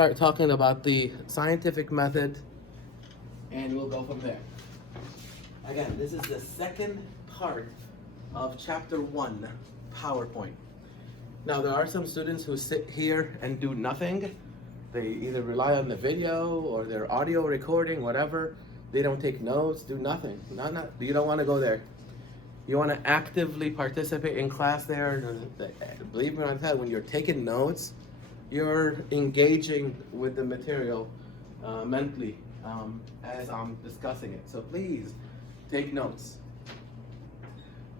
start talking about the scientific method, and we'll go from there. Again, this is the second part of chapter 1, PowerPoint. Now, there are some students who sit here and do nothing. They either rely on the video or their audio recording, whatever. They don't take notes, do nothing. You don't want to go there. You want to actively participate in class there. Believe me when I tell you, when you're taking notes, you're engaging with the material mentally as I'm discussing it. So please take notes.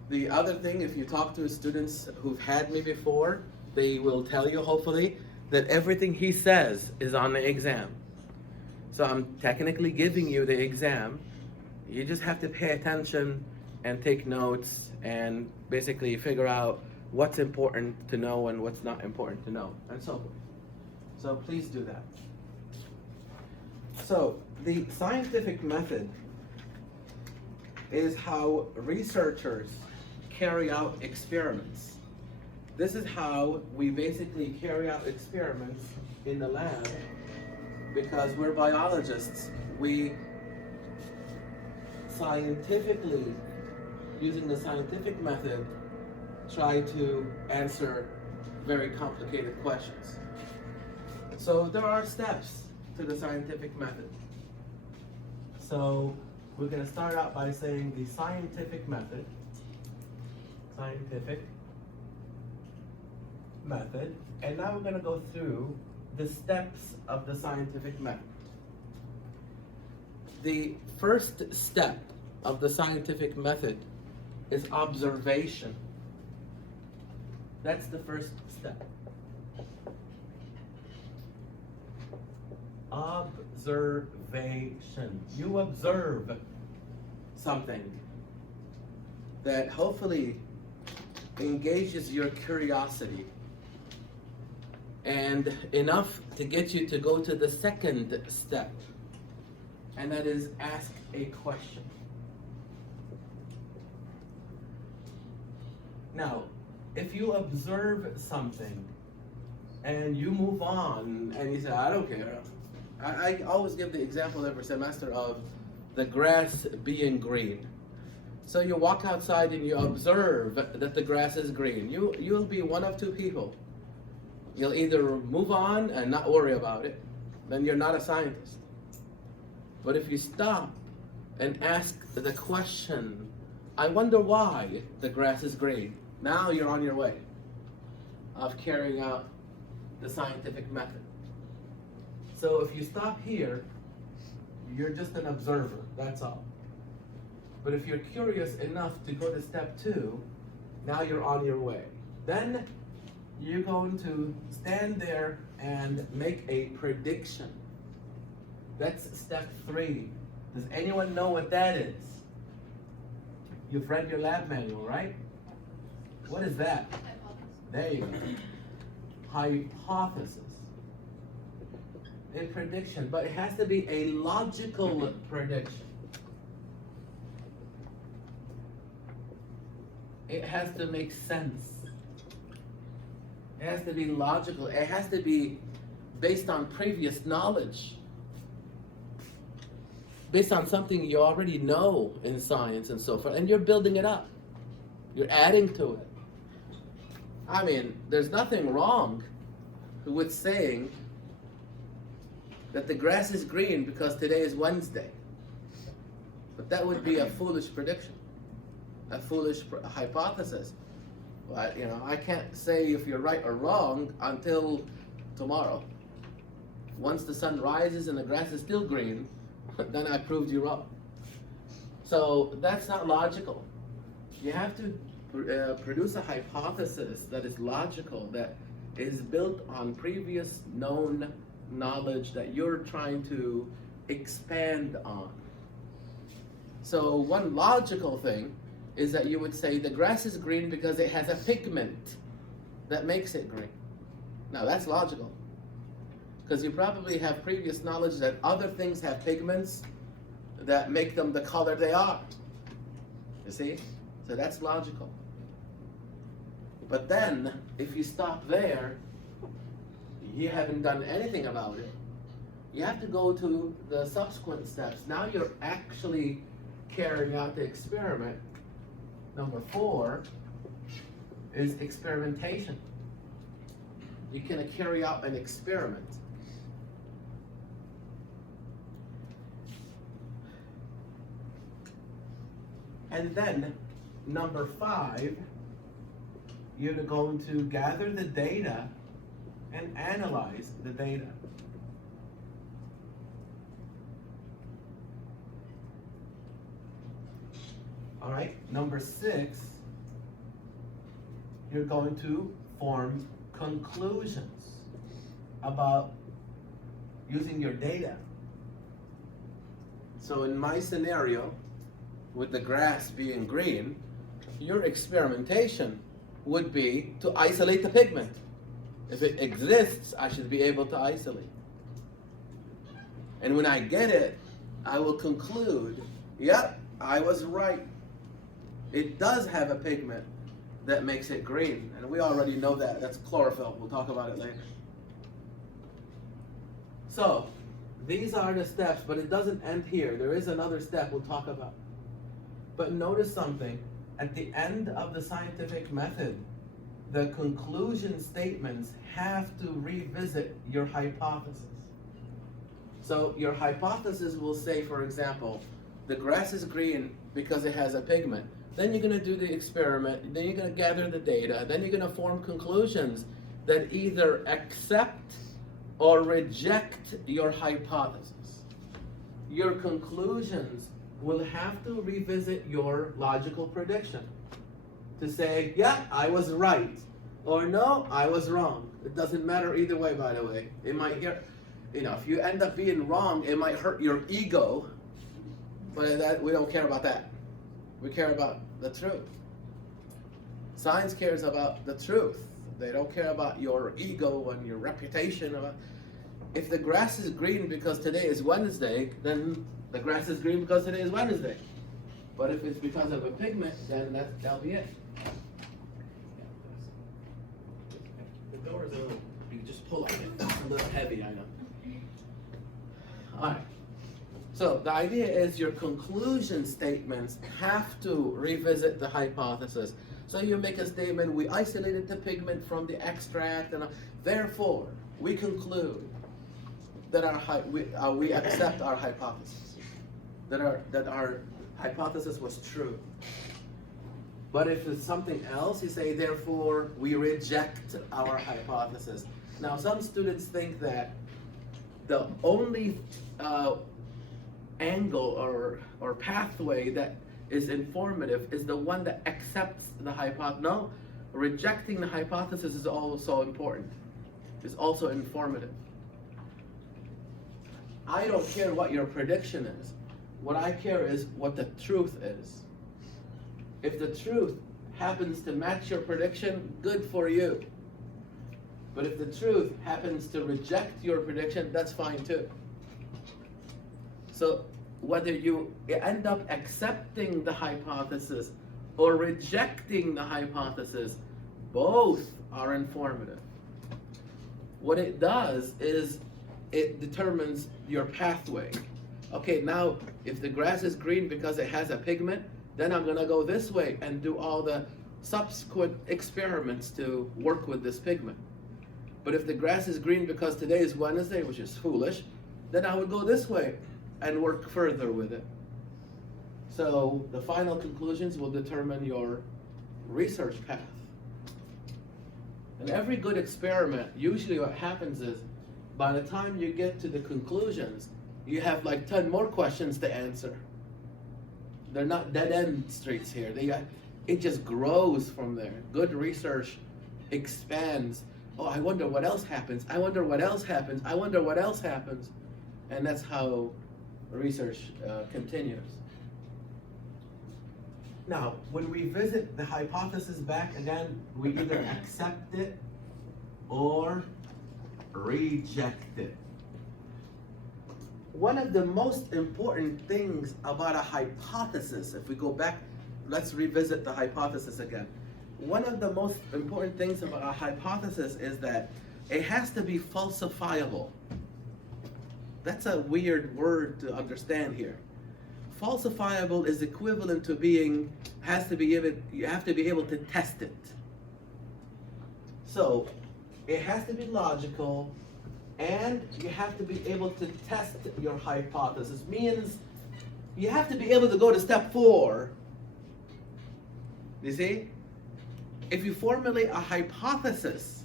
The other thing, if you talk to students who've had me before, they will tell you, hopefully, that everything he says is on the exam. So I'm technically giving you the exam. You just have to pay attention and take notes and basically figure out what's important to know and what's not important to know, and so forth. So please do that. So the scientific method is how researchers carry out experiments. This is how we basically carry out experiments in the lab, because we're biologists. We scientifically, using the scientific method, try to answer very complicated questions. So there are steps to the scientific method. So we're going to start out by saying the scientific method, and now we're going to go through the steps of the scientific method. The first step of the scientific method is observation. That's the first step. Observation. You observe something that hopefully engages your curiosity and enough to get you to go to the second step, and that is ask a question. Now, if you observe something and you move on and you say, I don't care. I always give the example every semester of the grass being green. So you walk outside and you observe that the grass is green. You'll be one of two people. You'll either move on and not worry about it, then you're not a scientist. But if you stop and ask the question, I wonder why the grass is green, now you're on your way of carrying out the scientific method. So if you stop here, you're just an observer, that's all. But if you're curious enough to go to step 2, now you're on your way. Then you're going to stand there and make a prediction. That's step 3. Does anyone know what that is? You've read your lab manual, right? What is that? There you go. Hypothesis. A prediction, but it has to be a logical prediction. It has to make sense. It has to be logical. It has to be based on previous knowledge, based on something you already know in science and so forth, and you're building it up. You're adding to it. I mean, there's nothing wrong with saying that the grass is green because today is Wednesday. But that would be a foolish prediction, a foolish hypothesis. Well, I can't say if you're right or wrong until tomorrow. Once the sun rises and the grass is still green, then I proved you wrong. So that's not logical. You have to produce a hypothesis that is logical, that is built on previous known knowledge that you're trying to expand on. So one logical thing is that you would say the grass is green because it has a pigment that makes it green. Now that's logical, because you probably have previous knowledge that other things have pigments that make them the color they are. You see? So that's logical. But then, if you stop there, you haven't done anything about it. You have to go to the subsequent steps. Now you're actually carrying out the experiment. Number 4 is experimentation. You can carry out an experiment. And then, number 5, you're going to gather the data and analyze the data. All right, number 6, you're going to form conclusions about using your data. So in my scenario, with the grass being green, your experimentation would be to isolate the pigment. If it exists, I should be able to isolate. And when I get it, I will conclude, yep, I was right. It does have a pigment that makes it green. And we already know that. That's chlorophyll. We'll talk about it later. So, these are the steps, but it doesn't end here. There is another step we'll talk about. But notice something. At the end of the scientific method, the conclusion statements have to revisit your hypothesis. So your hypothesis will say, for example, the grass is green because it has a pigment. Then you're going to do the experiment, then you're going to gather the data, then you're going to form conclusions that either accept or reject your hypothesis. Your conclusions will have to revisit your logical prediction to say, yeah, I was right, or no, I was wrong. It doesn't matter either way, by the way. It might if you end up being wrong, it might hurt your ego, but we don't care about that. We care about the truth. Science cares about the truth. They don't care about your ego and your reputation. If the grass is green because today is Wednesday, then the grass is green because today is Wednesday. But if it's because of a pigment, then that'll be it. The door is a little, you can just pull on it. It's a little heavy, I know. All right. So the idea is your conclusion statements have to revisit the hypothesis. So you make a statement, we isolated the pigment from the extract, and therefore we conclude that we accept our hypothesis, that our hypothesis was true. But if it's something else, you say, therefore we reject our hypothesis. Now some students think that the only angle or pathway that is informative is the one that accepts the hypothesis. No, rejecting the hypothesis is also important. It's also informative. I don't care what your prediction is. What I care is what the truth is. If the truth happens to match your prediction, good for you. But if the truth happens to reject your prediction, that's fine too. So whether you end up accepting the hypothesis or rejecting the hypothesis, both are informative. What it does is it determines your pathway. Okay, now if the grass is green because it has a pigment, then I'm gonna go this way and do all the subsequent experiments to work with this pigment. But if the grass is green because today is Wednesday, which is foolish, then I would go this way and work further with it. So the final conclusions will determine your research path. And every good experiment, usually what happens is, by the time you get to the conclusions, you have like 10 more questions to answer. They're not dead-end streets here. It just grows from there. Good research expands. Oh, I wonder what else happens. I wonder what else happens. I wonder what else happens. And that's how research continues. Now, when we visit the hypothesis back again, we either accept it or reject it. One of the most important things about a hypothesis, if we go back, let's revisit the hypothesis again. One of the most important things about a hypothesis is that it has to be falsifiable. That's a weird word to understand here. Falsifiable is equivalent to being, you have to be able to test it. So, it has to be logical, and you have to be able to test your hypothesis. Means you have to be able to go to step 4. You see? If you formulate a hypothesis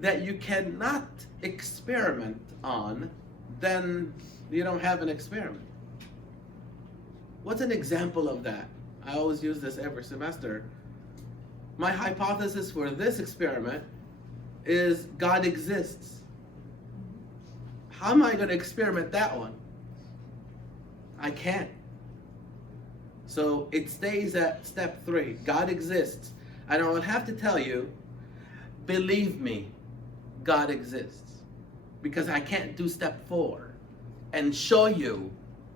that you cannot experiment on, then you don't have an experiment. What's an example of that? I always use this every semester. My hypothesis for this experiment is God exists. How am I going to experiment that one? I can't. So it stays at step 3. God exists. And I will have to tell you, believe me, God exists. Because I can't do step 4 and show you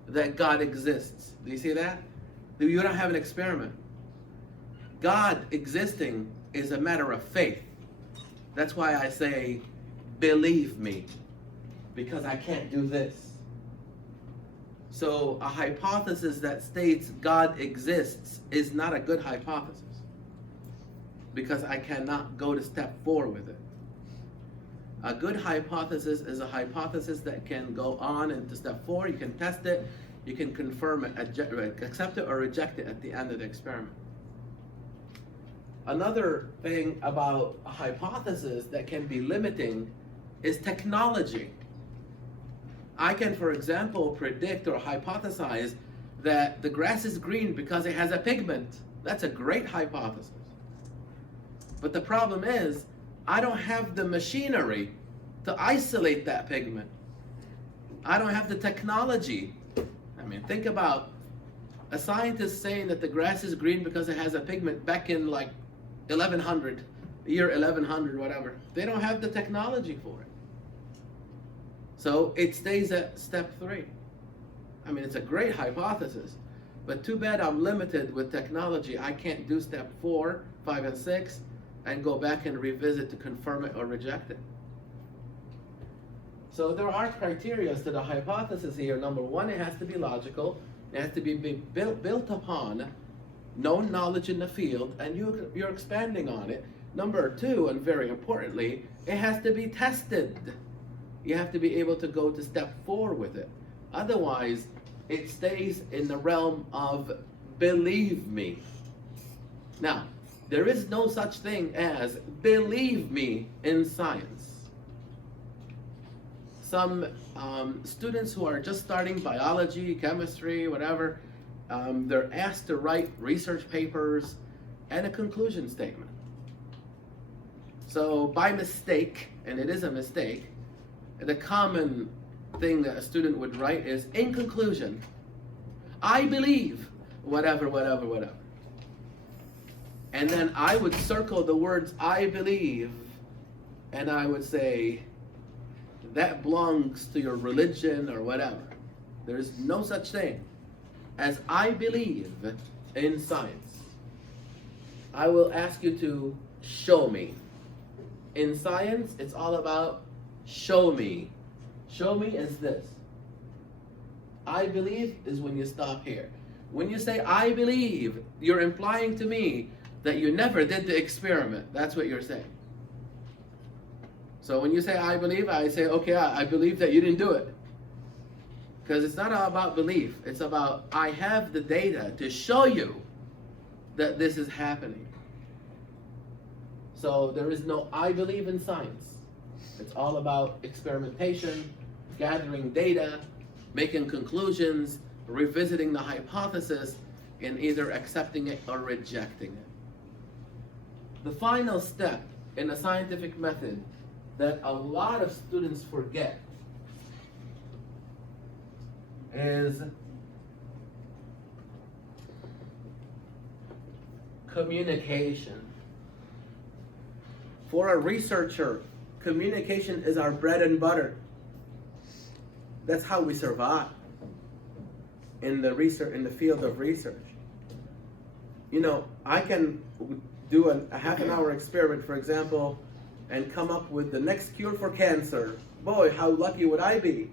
that God exists. Do you see that? You don't have an experiment. God existing is a matter of faith. That's why I say, believe me, because I can't do this. So a hypothesis that states God exists is not a good hypothesis, because I cannot go to step 4 with it. A good hypothesis is a hypothesis that can go on into step 4. You can test it, you can confirm it, accept it or reject it at the end of the experiment. Another thing about a hypothesis that can be limiting is technology. I can, for example, predict or hypothesize that the grass is green because it has a pigment. That's a great hypothesis. But the problem is, I don't have the machinery to isolate that pigment. I don't have the technology. I mean, think about a scientist saying that the grass is green because it has a pigment back in like 1100, year 1100, whatever. They don't have the technology for it. So it stays at step 3. I mean, it's a great hypothesis, but too bad I'm limited with technology. I can't do step 4, 5, and 6 and go back and revisit to confirm it or reject it. So there are criteria to the hypothesis here. Number 1, it has to be logical. It has to be built upon known knowledge in the field, and you're expanding on it. Number 2, and very importantly, it has to be tested. You have to be able to go to step 4 with it. Otherwise, it stays in the realm of believe me. Now, there is no such thing as believe me in science. Some students who are just starting biology, chemistry, whatever, they're asked to write research papers and a conclusion statement. So by mistake, and it is a mistake, the common thing that a student would write is, in conclusion, I believe, whatever. And then I would circle the words I believe, and I would say, that belongs to your religion or whatever. There is no such thing as I believe in science. I will ask you to show me. In science, it's all about show me. Show me is this. I believe is when you stop here. When you say I believe, you're implying to me that you never did the experiment. That's what you're saying. So when you say I believe, I say, okay, I believe that you didn't do it. Because it's not all about belief. It's about I have the data to show you that this is happening. So there is no I believe in science. It's all about experimentation, gathering data, making conclusions, revisiting the hypothesis, and either accepting it or rejecting it. The final step in the scientific method that a lot of students forget is communication. For a researcher, communication is our bread and butter. That's how we survive in the field of research. You know, I can do a half an hour experiment, for example, and come up with the next cure for cancer, boy, how lucky would I be?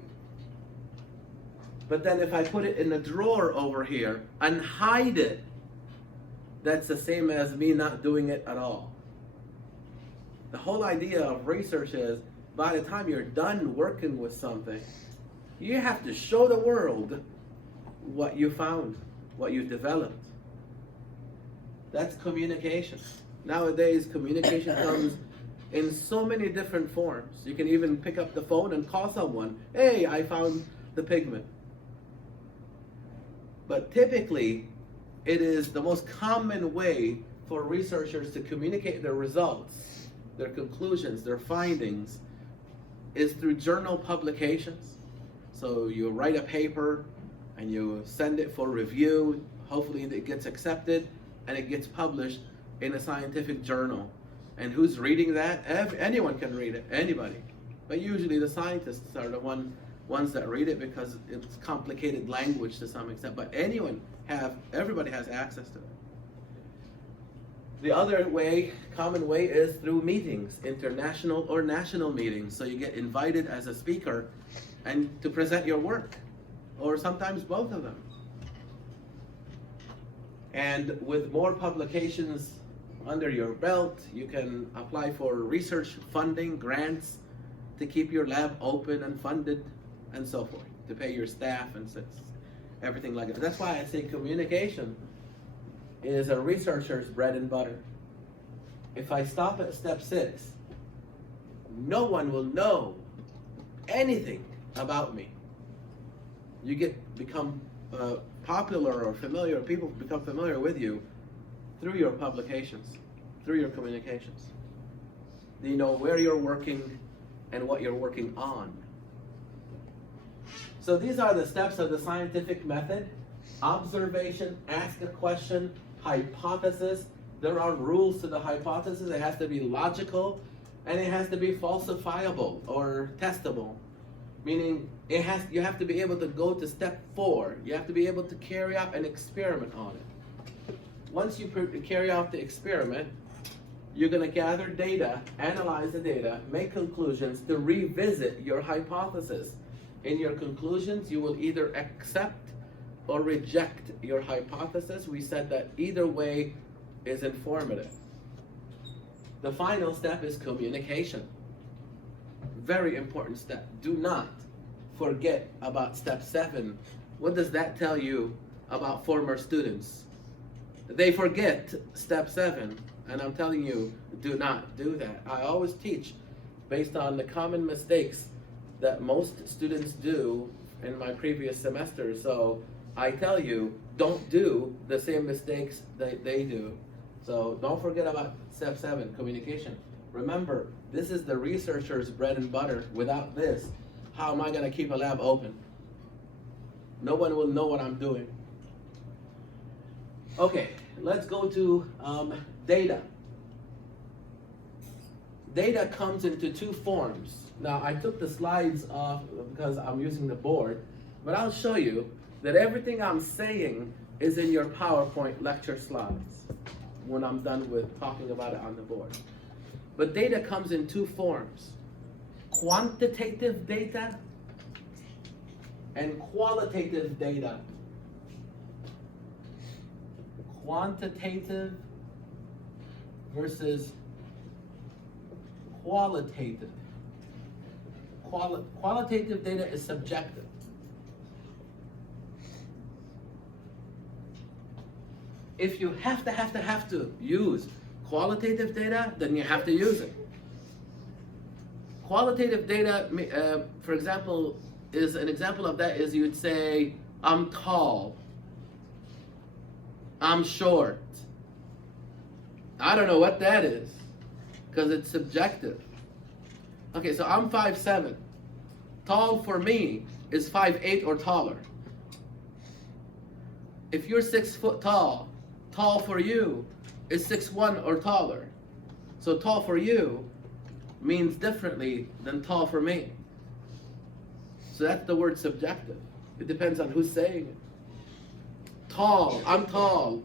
But then if I put it in a drawer over here and hide it, that's the same as me not doing it at all. The whole idea of research is, by the time you're done working with something, you have to show the world what you found, what you developed. That's communication. Nowadays, communication comes in so many different forms. You can even pick up the phone and call someone, hey, I found the pigment. But typically, it is the most common way for researchers to communicate their results, their conclusions, their findings, is through journal publications. So you write a paper and you send it for review. Hopefully it gets accepted and it gets published in a scientific journal. And who's reading that? Anyone can read it, anybody. But usually the scientists are the ones that read it because it's complicated language to some extent. But everybody has access to it. The other way, common way, is through meetings, international or national meetings. So you get invited as a speaker and to present your work, or sometimes both of them. And with more publications under your belt, you can apply for research funding, grants, to keep your lab open and funded, and so forth, to pay your staff and everything like that. That's why I say communication is a researcher's bread and butter. If I stop at step 6, no one will know anything about me. You become popular or familiar, people become familiar with you through your publications, through your communications. You know where you're working and what you're working on. So these are the steps of the scientific method: observation, ask a question, hypothesis. There are rules to the hypothesis. It has to be logical and it has to be falsifiable or testable. Meaning you have to be able to go to step 4. You have to be able to carry out an experiment on it. Once you carry out the experiment, you're going to gather data, analyze the data, make conclusions to revisit your hypothesis. In your conclusions, you will either accept or reject your hypothesis. We said that either way is informative. The final step is communication. Very important step. Do not forget about step 7. What does that tell you about former students? They forget step 7, and I'm telling you, do not do that. I always teach based on the common mistakes that most students do in my previous semester. So I tell you, don't do the same mistakes that they do. So don't forget about step 7, communication. Remember, this is the researcher's bread and butter. Without this, how am I going to keep a lab open? No one will know what I'm doing. Okay, let's go to data. Data comes into 2 forms. Now, I took the slides off because I'm using the board, but I'll show you that everything I'm saying is in your PowerPoint lecture slides when I'm done with talking about it on the board. But data comes in 2 forms: quantitative data and qualitative data. Quantitative versus qualitative. Qualitative data is subjective. If you have to use qualitative data, then you have to use it. Qualitative data, for example, an example of that is you'd say, I'm tall, I'm short. I don't know what that is, because it's subjective. Okay, so I'm 5'7". Tall for me is 5'8" or taller. If you're 6 foot tall, tall for you is 6'1" or taller. So tall for you means differently than tall for me. So that's the word subjective. It depends on who's saying it. Tall, I'm tall.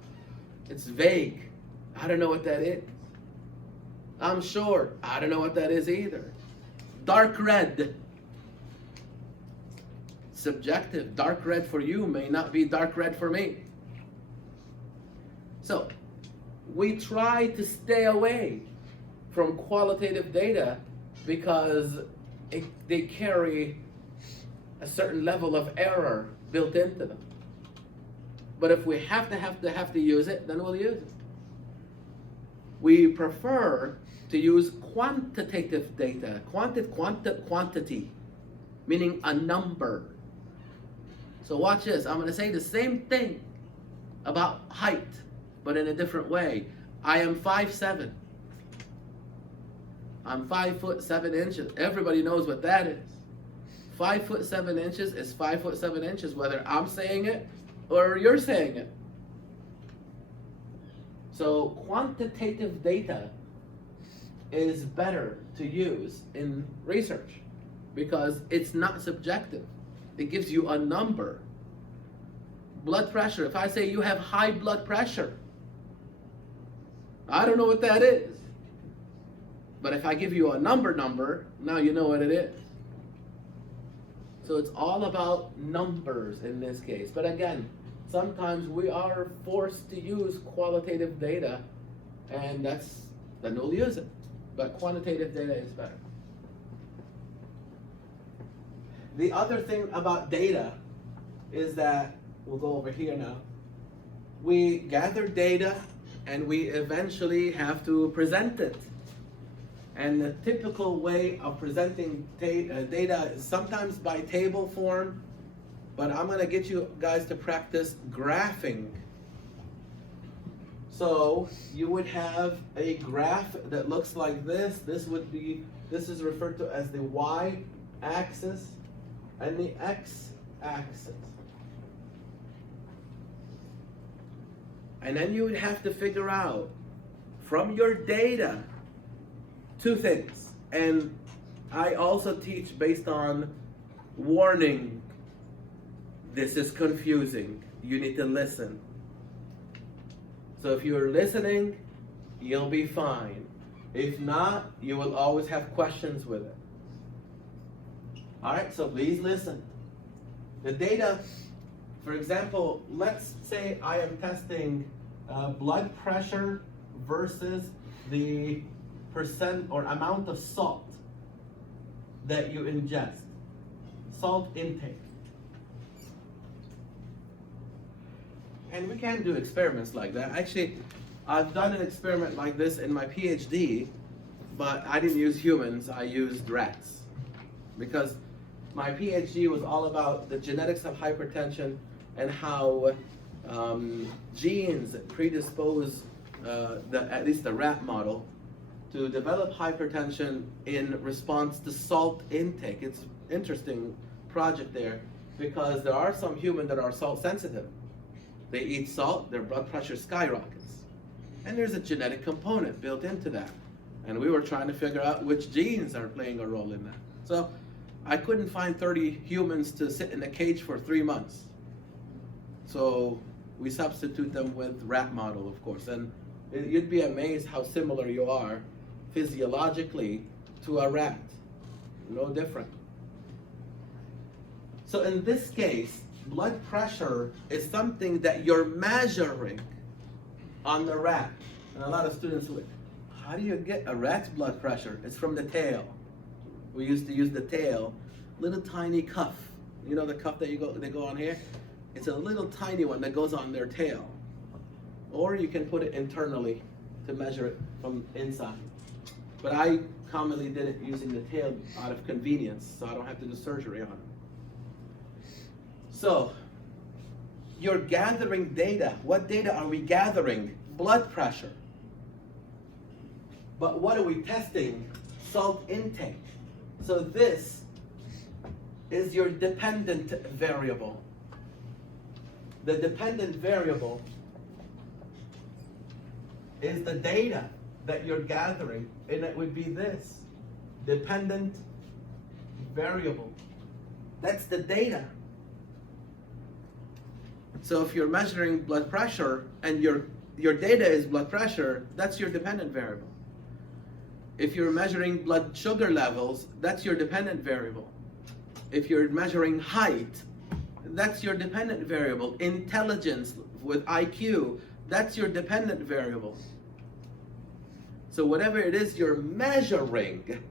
It's vague. I don't know what that is. I'm short. I don't know what that is either. Dark red. Subjective. Dark red for you may not be dark red for me. So, we try to stay away from qualitative data because they carry a certain level of error built into them. But if we have to use it, then we'll use it. We prefer to use quantitative data, quantity, meaning a number. So watch this. I'm going to say the same thing about height, but in a different way. I am 5'7". I'm 5'7". Everybody knows what that is. 5'7" is 5'7", whether I'm saying it or you're saying it. So quantitative data is better to use in research because it's not subjective. It gives you a number. Blood pressure. If I say you have high blood pressure, I don't know what that is. But if I give you a number, now you know what it is. So it's all about numbers in this case. But again, sometimes we are forced to use qualitative data, and then we'll use it. But quantitative data is better. The other thing about data is that, we'll go over here now, we gather data and we eventually have to present it. And the typical way of presenting data is sometimes by table form, but I'm going to get you guys to practice graphing. So you would have a graph that looks like this. This is referred to as the y-axis and the x-axis. And then you would have to figure out from your data two things. And I also teach based on warning. This is confusing. You need to listen. So if you're listening, you'll be fine. If not, you will always have questions with it. All right, so please listen. The data, for example, let's say I am testing blood pressure versus the percent or amount of salt that you ingest, salt intake. And we can do experiments like that. Actually, I've done an experiment like this in my PhD, but I didn't use humans, I used rats. Because my PhD was all about the genetics of hypertension and how genes predispose, at least the rat model, to develop hypertension in response to salt intake. It's an interesting project there because there are some humans that are salt sensitive. They eat salt, their blood pressure skyrockets. And there's a genetic component built into that. And we were trying to figure out which genes are playing a role in that. So I couldn't find 30 humans to sit in a cage for 3 months. So we substitute them with rat model, of course. And you'd be amazed how similar you are physiologically to a rat. No different. So in this case, blood pressure is something that you're measuring on the rat. And a lot of students would, how do you get a rat's blood pressure? It's from the tail. We used to use the tail, little tiny cuff. You know the cuff that they go on here? It's a little tiny one that goes on their tail. Or you can put it internally to measure it from inside. But I commonly did it using the tail out of convenience, so I don't have to do surgery on it. So, you're gathering data. What data are we gathering? Blood pressure. But what are we testing? Salt intake. So this is your dependent variable. The dependent variable is the data that you're gathering, and it would be this, dependent variable. That's the data. So if you're measuring blood pressure and your data is blood pressure, that's your dependent variable. If you're measuring blood sugar levels, that's your dependent variable. If you're measuring height, that's your dependent variable. Intelligence with IQ, that's your dependent variable. So whatever it is you're measuring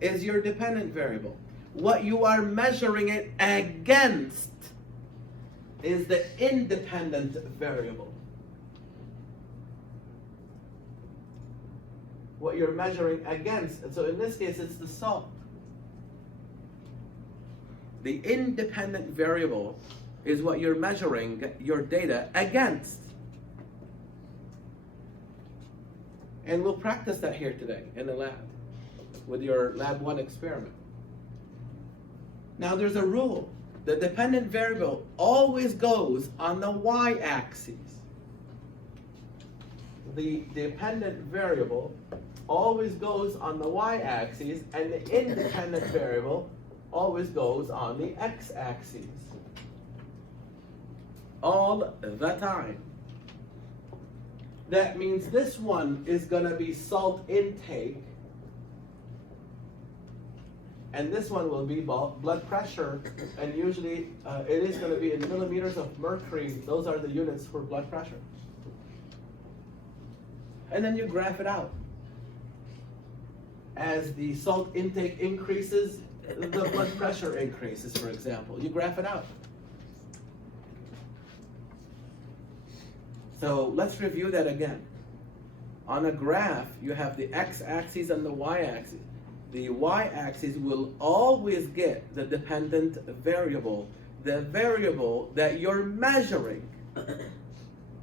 is your dependent variable. What you are measuring it against is the independent variable. What you're measuring against, and so in this case it's the salt. The independent variable is what you're measuring your data against. And we'll practice that here today in the lab with your lab 1 experiment. Now there's a rule. The dependent variable always goes on the y-axis. The dependent variable always goes on the y-axis, and the independent variable always goes on the x-axis. All the time. That means this one is going to be salt intake, and this one will be blood pressure, and usually it is going to be in millimeters of mercury. Those are the units for blood pressure. And then you graph it out. As the salt intake increases, the blood pressure increases, for example. You graph it out. So let's review that again. On a graph, you have the x-axis and the y-axis. The y-axis will always get the dependent variable, the variable that you're measuring.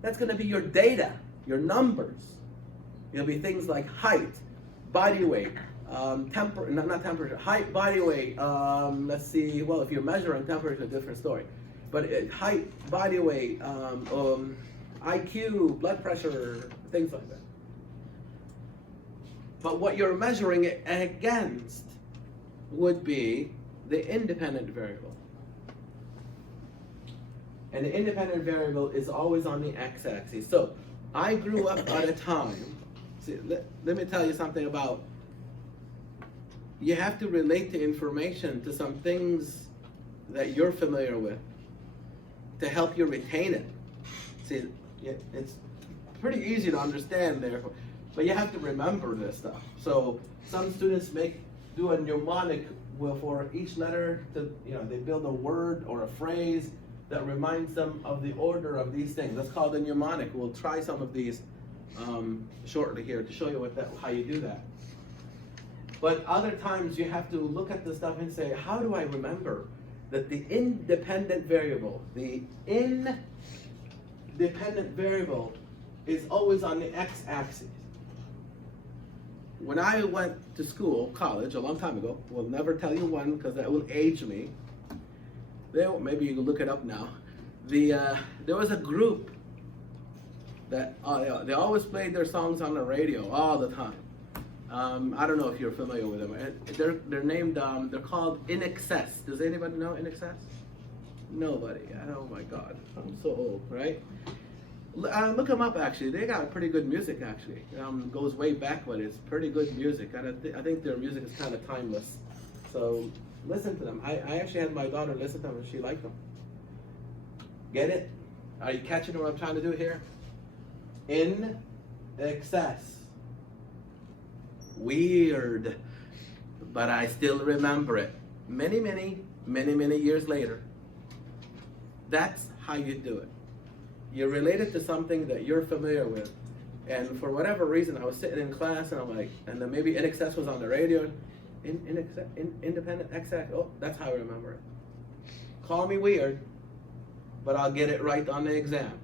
That's going to be your data, your numbers. It'll be things like height, body weight, not temperature, height, body weight. Let's see, well, if you're measuring temperature, it's a different story. But height, body weight, IQ, blood pressure, things like that. But what you're measuring it against would be the independent variable. And the independent variable is always on the x-axis. So I grew up at a time, see, let me tell you something about, you have to relate the information to some things that you're familiar with to help you retain it. See, it's pretty easy to understand there, but you have to remember this stuff. So some students do a mnemonic for each letter to, they build a word or a phrase that reminds them of the order of these things. That's called a mnemonic. We'll try some of these shortly here to show you how you do that. But other times you have to look at the stuff and say, how do I remember that the independent variable, is always on the x-axis? When I went to school, college, a long time ago, we'll never tell you when because that will age me. Maybe you can look it up now. There was a group that they always played their songs on the radio all the time. I don't know if you're familiar with them. They're named, they're called In Excess. Does anybody know In Excess? Nobody. Oh my God, I'm so old, right? Look them up, actually. They got pretty good music, actually. Goes way back, but it's pretty good music. I think their music is kind of timeless. So listen to them. I actually had my daughter listen to them, and she liked them. Get it? Are you catching what I'm trying to do here? In Excess. Weird, but I still remember it. Many years later. That's how you do it. You relate it to something that you're familiar with. And for whatever reason, I was sitting in class and I'm like, and then maybe In Excess was on the radio. Independent X-axis, oh, that's how I remember it. Call me weird, but I'll get it right on the exam.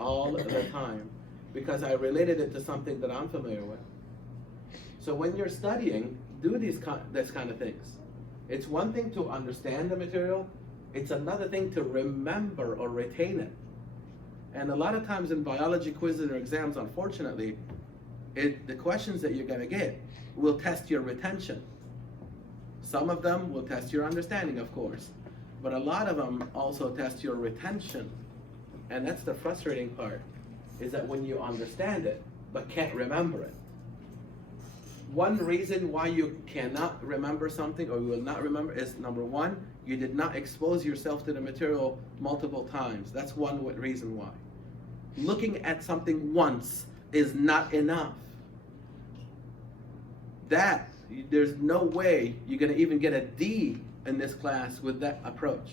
All the time. Because I related it to something that I'm familiar with. So when you're studying, do this kind of things. It's one thing to understand the material, it's another thing to remember or retain it. And a lot of times in biology quizzes or exams, unfortunately, the questions that you're going to get will test your retention. Some of them will test your understanding, of course, but a lot of them also test your retention. And that's the frustrating part, is that when you understand it, but can't remember it. One reason why you cannot remember something or you will not remember is, number one, you did not expose yourself to the material multiple times. That's one reason why. Looking at something once is not enough. There's no way you're going to even get a D in this class with that approach.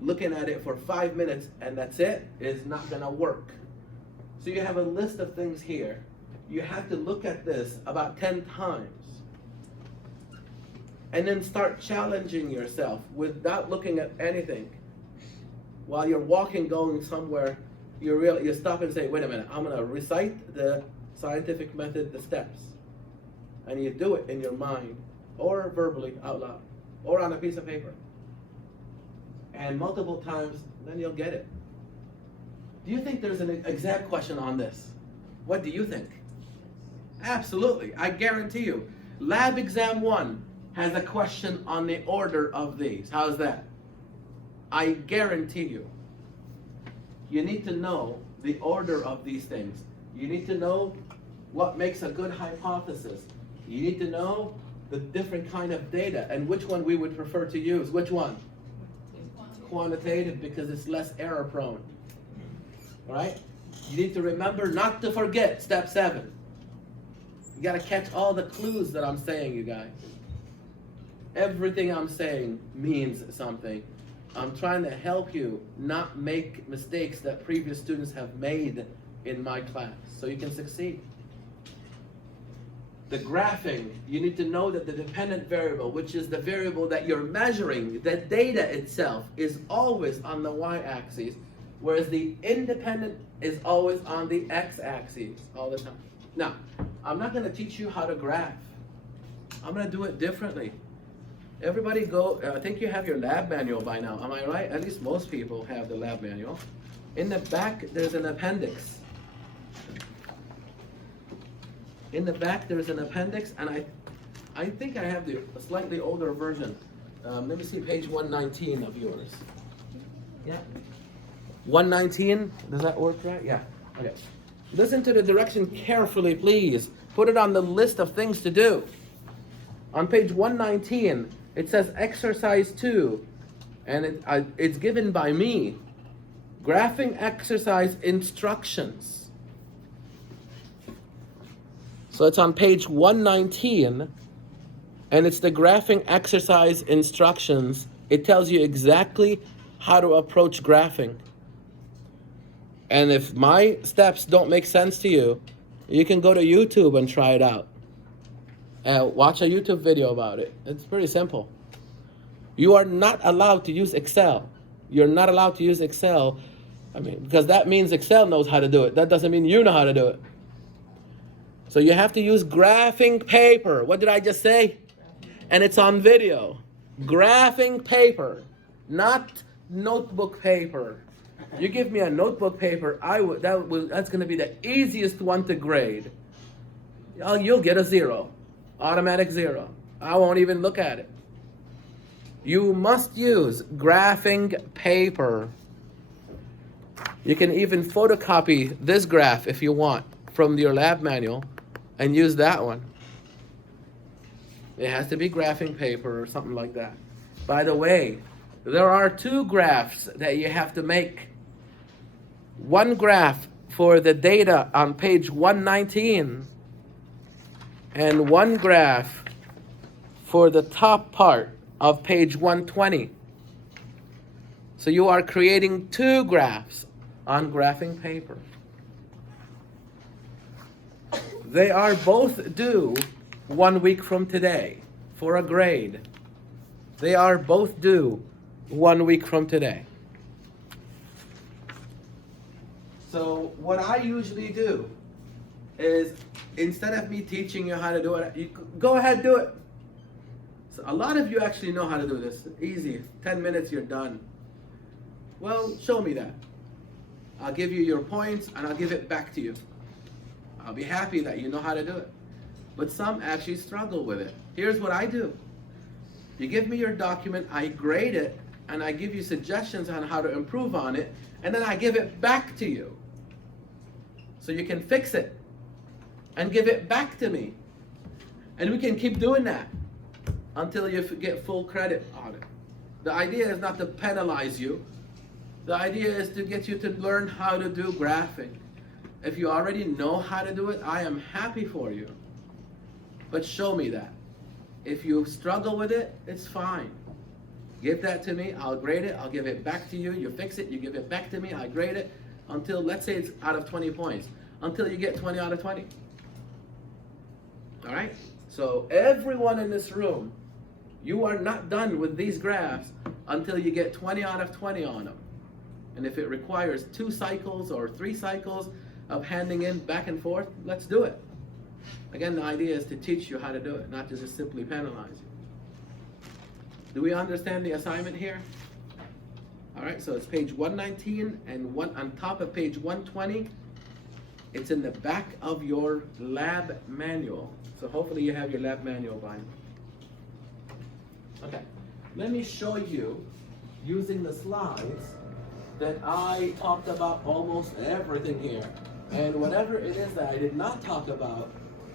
Looking at it for 5 minutes and that's it is not going to work. So you have a list of things here. You have to look at this about 10 times. And then start challenging yourself without looking at anything. While you're walking, going somewhere, you stop and say, wait a minute, I'm going to recite the scientific method, the steps. And you do it in your mind, or verbally out loud, or on a piece of paper. And multiple times, then you'll get it. Do you think there's an exact question on this? What do you think? Absolutely, I guarantee you. Lab exam 1 has a question on the order of these. How's that? I guarantee you. You need to know the order of these things. You need to know what makes a good hypothesis. You need to know the different kind of data and which one we would prefer to use. Which one? Quantitative, because it's less error prone. All right? You need to remember not to forget step 7. You got to catch all the clues that I'm saying, you guys. Everything I'm saying means something. I'm trying to help you not make mistakes that previous students have made in my class so you can succeed. The graphing, you need to know that the dependent variable, which is the variable that you're measuring, the data itself is always on the y-axis, whereas the independent is always on the x-axis all the time. Now, I'm not going to teach you how to graph. I'm going to do it differently. Everybody go, I think you have your lab manual by now, am I right? At least most people have the lab manual. In the back, there's an appendix. In the back, there's an appendix, and I think I have the slightly older version. Let me see, page 119 of yours. Yeah. 119, does that work right? Yeah, okay. Listen to the direction carefully, please. Put it on the list of things to do. On page 119, it says exercise 2, and it's given by me. Graphing exercise instructions. So it's on page 119, and it's the graphing exercise instructions. It tells you exactly how to approach graphing. And if my steps don't make sense to you, you can go to YouTube and try it out. Watch a YouTube video about it. It's pretty simple. You are not allowed to use Excel. You're not allowed to use Excel. Because that means Excel knows how to do it. That doesn't mean you know how to do it. So you have to use graphing paper. What did I just say? And it's on video. Graphing paper, not notebook paper. You give me a notebook paper, that's going to be the easiest one to grade. You'll get a 0, automatic 0. I won't even look at it. You must use graphing paper. You can even photocopy this graph if you want from your lab manual and use that one. It has to be graphing paper or something like that. By the way, there are 2 graphs that you have to make. One graph for the data on page 119 and one graph for the top part of page 120. So you are creating 2 graphs on graphing paper. They are both due 1 week from today for a grade. They are both due 1 week from today. So what I usually do is, instead of me teaching you how to do it, you go ahead, do it. So a lot of you actually know how to do this. Easy, 10 minutes, you're done. Well, show me that. I'll give you your points and I'll give it back to you. I'll be happy that you know how to do it. But some actually struggle with it. Here's what I do. You give me your document, I grade it, and I give you suggestions on how to improve on it, and then I give it back to you. So you can fix it and give it back to me. And we can keep doing that until you get full credit on it. The idea is not to penalize you. The idea is to get you to learn how to do graphing. If you already know how to do it, I am happy for you. But show me that. If you struggle with it, it's fine. Give that to me, I'll grade it, I'll give it back to you, you fix it, you give it back to me, I grade it, until, let's say it's out of 20 points, until you get 20 out of 20. All right? So everyone in this room, you are not done with these graphs until you get 20 out of 20 on them. And if it requires 2 cycles or 3 cycles of handing in back and forth, let's do it. Again, the idea is to teach you how to do it, not to just simply penalize you. Do we understand the assignment here? All right, so it's page 119, and on top of page 120, it's in the back of your lab manual. So hopefully you have your lab manual by now. Okay, let me show you, using the slides, that I talked about almost everything here. And whatever it is that I did not talk about,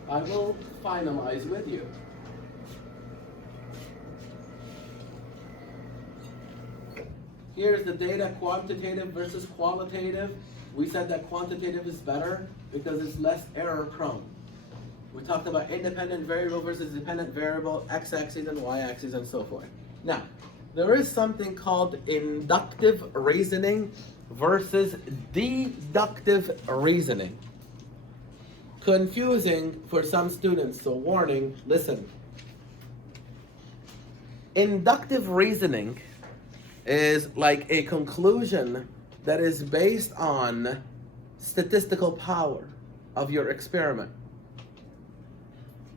I will finalize with you. Here's the data, quantitative versus qualitative. We said that quantitative is better because it's less error prone. We talked about independent variable versus dependent variable, x-axis and y-axis and so forth. Now, there is something called inductive reasoning versus deductive reasoning. Confusing for some students, so warning, listen. Inductive reasoning is like a conclusion that is based on statistical power of your experiment.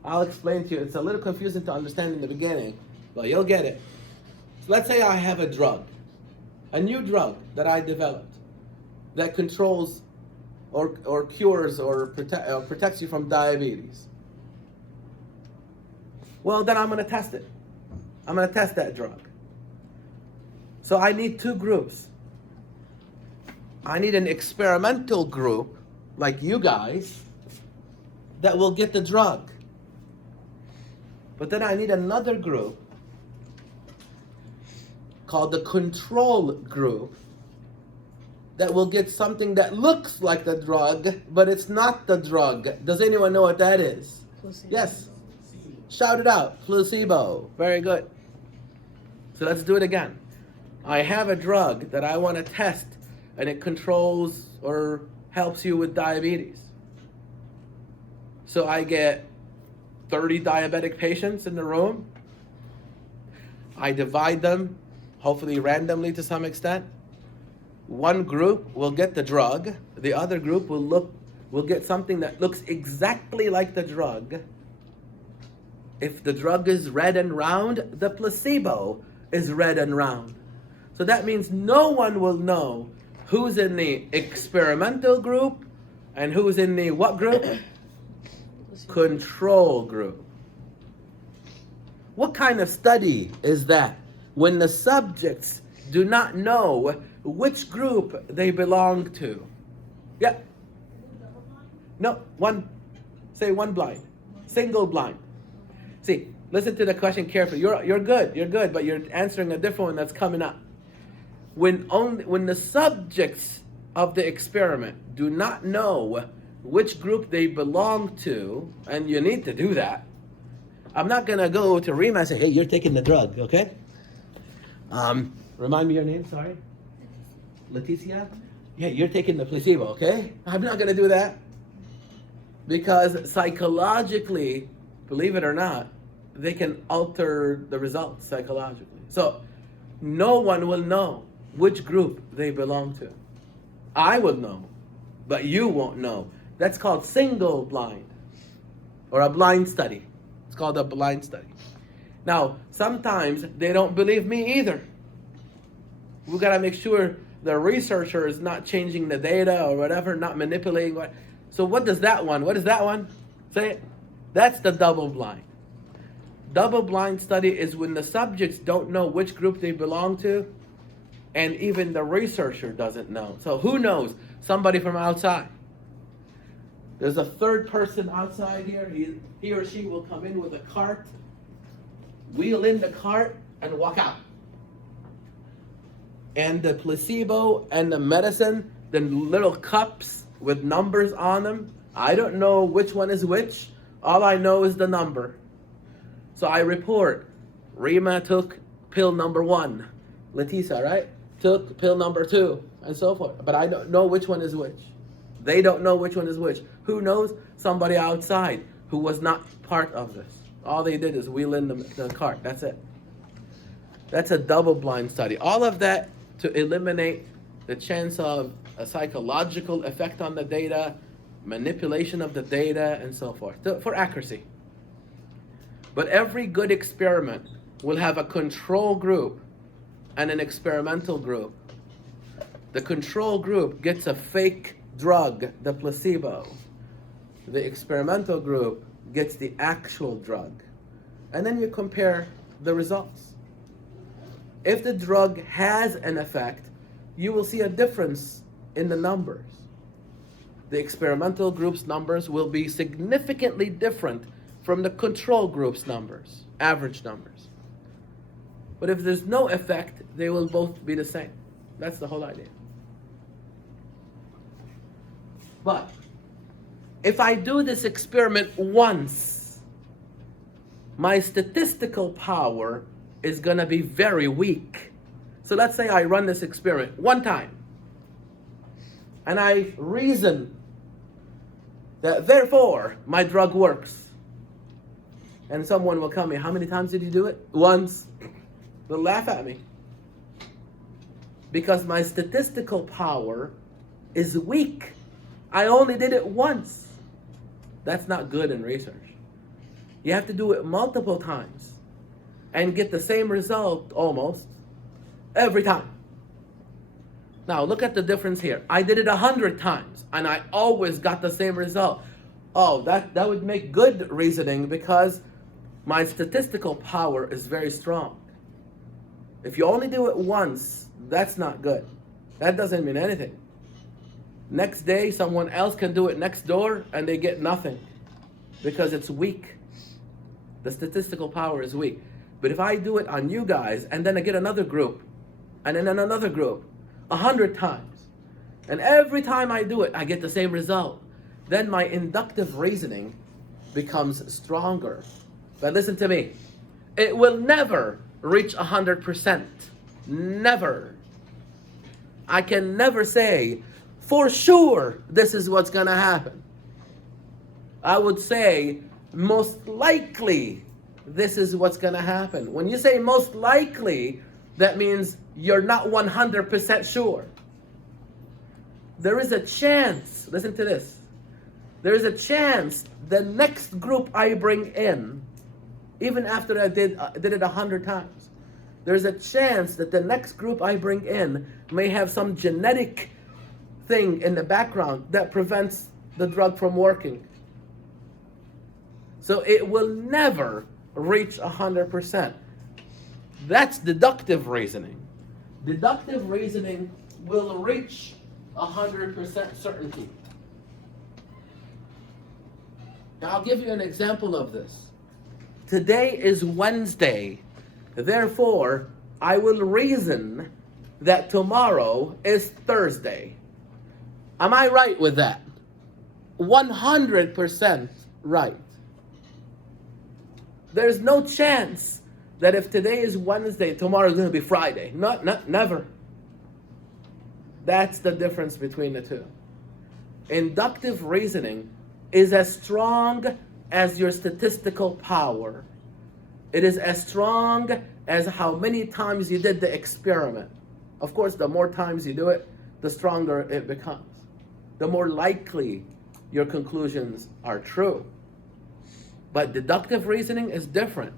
I'll explain to you. It's a little confusing to understand in the beginning, but you'll get it. So let's say I have a drug, a new drug that I developed that controls or cures or protects you from diabetes. Well, then I'm going to test it. I'm going to test that drug. So I need 2 groups. I need an experimental group, like you guys, that will get the drug. But then I need another group called the control group that will get something that looks like the drug, but it's not the drug. Does anyone know what that is? Placebo. Yes. Shout it out. Placebo. Very good. So let's do it again. I have a drug that I want to test, and it controls or helps you with diabetes. So I get 30 diabetic patients in the room. I divide them, hopefully randomly to some extent. One group will get the drug. The other group will get something that looks exactly like the drug. If the drug is red and round, the placebo is red and round. So that means no one will know who's in the experimental group and who's in the what group? Control group. What kind of study is that when the subjects do not know which group they belong to? Yeah. No, say one blind. Single blind. See, listen to the question carefully. You're good, but you're answering a different one that's coming up. When the subjects of the experiment do not know which group they belong to, and you need to do that. I'm not gonna go to Rima and say, hey, you're taking the drug, okay? Remind me your name, sorry? Leticia? Yeah, you're taking the placebo, okay? I'm not gonna do that. Because psychologically, believe it or not, they can alter the results psychologically. So no one will know which group they belong to. I will know, but you won't know. That's called single blind, or a blind study. It's called a blind study. Now, sometimes they don't believe me either. We've got to make sure the researcher is not changing the data or whatever, not manipulating. So what is that one? Say it. That's the double blind. Double blind study is when the subjects don't know which group they belong to, and even the researcher doesn't know. So who knows? Somebody from outside. There's a third person outside here. He or she will come in with a cart, wheel in the cart, and walk out. And the placebo and the medicine, the little cups with numbers on them, I don't know which one is which. All I know is the number. So I report, Rima took pill number 1. Letisa, right? Took pill number 2, and so forth. But I don't know which one is which. They don't know which one is which. Who knows? Somebody outside who was not part of this. All they did is wheel in the cart. That's it. That's a double-blind study. All of that to eliminate the chance of a psychological effect on the data, manipulation of the data, and so forth, for accuracy. But every good experiment will have a control group and an experimental group. The control group gets a fake drug, the placebo. The experimental group gets the actual drug. And then you compare the results. If the drug has an effect, you will see a difference in the numbers. The experimental group's numbers will be significantly different from the control group's numbers, average numbers. But if there's no effect, they will both be the same. That's the whole idea. But if I do this experiment once, my statistical power is going to be very weak. So let's say I run this experiment one time, and I reason that therefore my drug works. And someone will tell me, how many times did you do it? Once. They'll laugh at me. Because my statistical power is weak. I only did it once. That's not good in research. You have to do it multiple times and get the same result almost every time. Now look at the difference here. I did it 100 times and I always got the same result. Oh, that would make good reasoning because my statistical power is very strong. If you only do it once, that's not good. That doesn't mean anything. Next day, someone else can do it next door and they get nothing because it's weak. The statistical power is weak. But if I do it on you guys and then I get another group and then another group 100 times, and every time I do it, I get the same result, then my inductive reasoning becomes stronger. But listen to me, it will never reach 100%. Never. I can never say, for sure, this is what's going to happen. I would say, most likely, this is what's going to happen. When you say most likely, that means you're not 100% sure. There is a chance, listen to this, there is a chance the next group I bring in, even after I did it 100 times, there's a chance that the next group I bring in may have some genetic thing in the background that prevents the drug from working. So it will never reach 100%. That's deductive reasoning. Deductive reasoning will reach 100% certainty. Now I'll give you an example of this. Today is Wednesday. Therefore, I will reason that tomorrow is Thursday. Am I right with that? 100% right. There's no chance that if today is Wednesday, tomorrow is going to be Friday. Never. That's the difference between the two. Inductive reasoning is as strong as your statistical power. It is as strong as how many times you did the experiment. Of course, the more times you do it, the stronger it becomes. The more likely your conclusions are true. But deductive reasoning is different.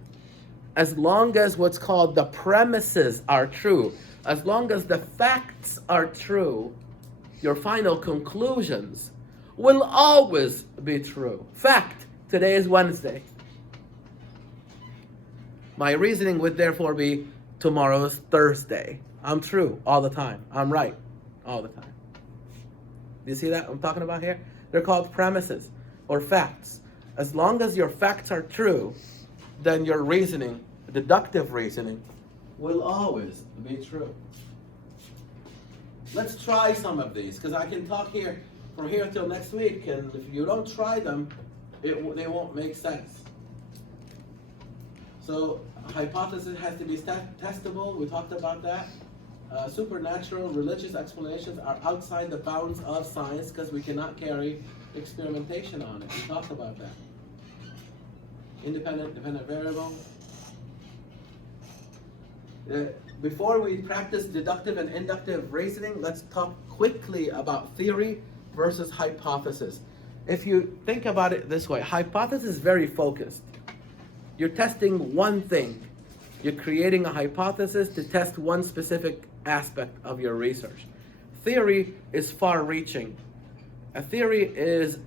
As long as what's called the premises are true, as long as the facts are true, your final conclusions will always be true. Fact, today is Wednesday. My reasoning would therefore be tomorrow is Thursday. I'm true all the time. I'm right all the time. Do you see that I'm talking about here? They're called premises or facts. As long as your facts are true, then your reasoning, deductive reasoning, will always be true. Let's try some of these, because I can talk here from here till next week, and if you don't try them, they won't make sense. So, hypothesis has to be testable. We talked about that. Supernatural religious explanations are outside the bounds of science because we cannot carry experimentation on it. We talked about that. Independent, dependent variable. Before we practice deductive and inductive reasoning, let's talk quickly about theory versus hypothesis. If you think about it this way, hypothesis is very focused. You're testing one thing. You're creating a hypothesis to test one specific aspect of your research. Theory is far-reaching. A theory is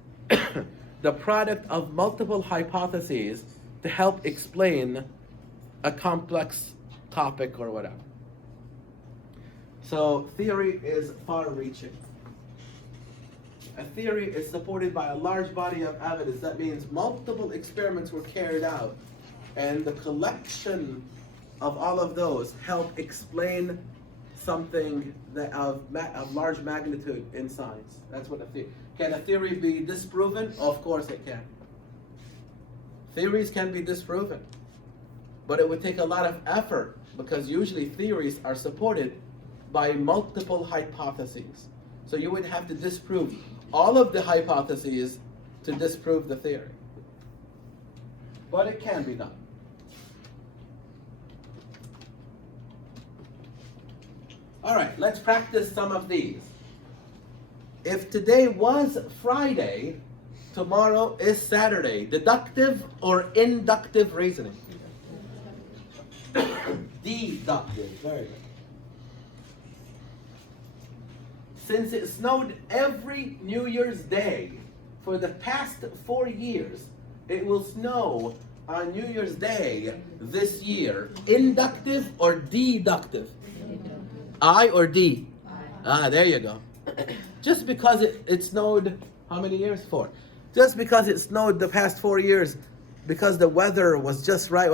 the product of multiple hypotheses to help explain a complex topic or whatever. So theory is far-reaching. A theory is supported by a large body of evidence. That means multiple experiments were carried out, and the collection of all of those help explain something that of large magnitude in science. That's what a theory. Can a theory be disproven? Of course it can. Theories can be disproven, but it would take a lot of effort because usually theories are supported by multiple hypotheses. So you would have to disprove all of the hypotheses to disprove the theory. But it can be done. All right, let's practice some of these. If today was Friday, tomorrow is Saturday. Deductive or inductive reasoning? Deductive, very good. Since it snowed every New Year's Day for the past 4 years, it will snow on New Year's Day this year. Inductive or deductive? I or D? Ah, there you go. Just because it snowed, how many years? 4. Just because it snowed the past 4 years, because the weather was just right,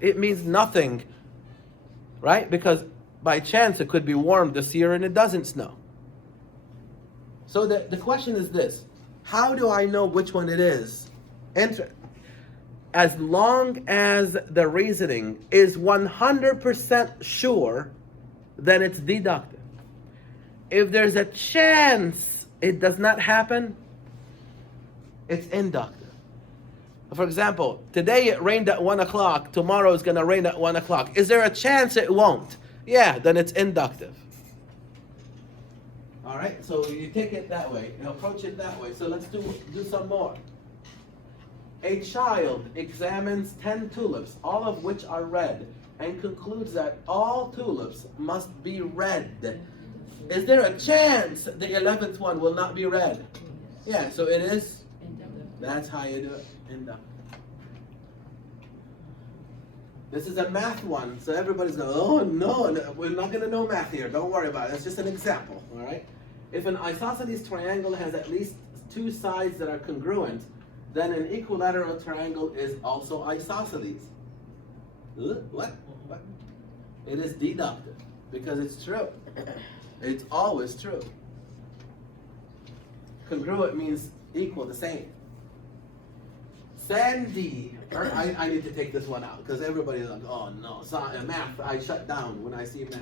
it means nothing, right? Because by chance it could be warm this year and it doesn't snow. So the question is this: how do I know which one it is? As long as the reasoning is 100% sure, then it's deductive. If there's a chance it does not happen, it's inductive. For example, today it rained at 1 o'clock, tomorrow it's going to rain at 1 o'clock. Is there a chance it won't? Yeah, then it's inductive. All right, so you take it that way, and approach it that way. So let's do some more. A child examines 10 tulips, all of which are red, and concludes that all tulips must be red. Is there a chance the 11th one will not be red? Yeah, so it is. That's how you do it. Inductive. This is a math one, so everybody's going, oh no, we're not going to know math here. Don't worry about it. It's just an example, all right? If an isosceles triangle has at least 2 sides that are congruent, then an equilateral triangle is also isosceles. What? It is deductive because it's true. It's always true. Congruent means equal, the same. Sandy, I need to take this one out because everybody's like, oh no, math, I shut down when I see math.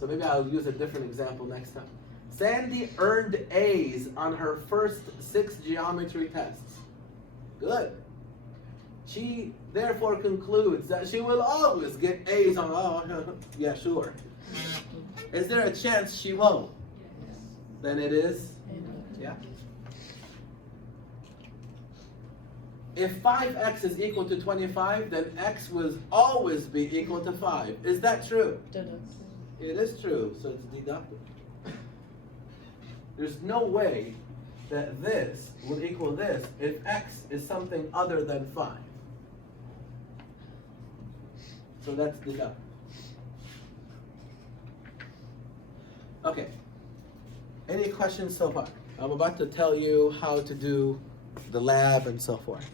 So maybe I'll use a different example next time. Sandy earned A's on her first 6 geometry tests. Good. She therefore concludes that she will always get A's on, yeah, sure. Is there a chance she won't? Yes. Then it is, yeah. If 5x is equal to 25, then x will always be equal to 5. Is that true? It is true, so it's deductive. There's no way that this will equal this if x is something other than 5. So that's deductive. Okay. Any questions so far? I'm about to tell you how to do the lab and so forth.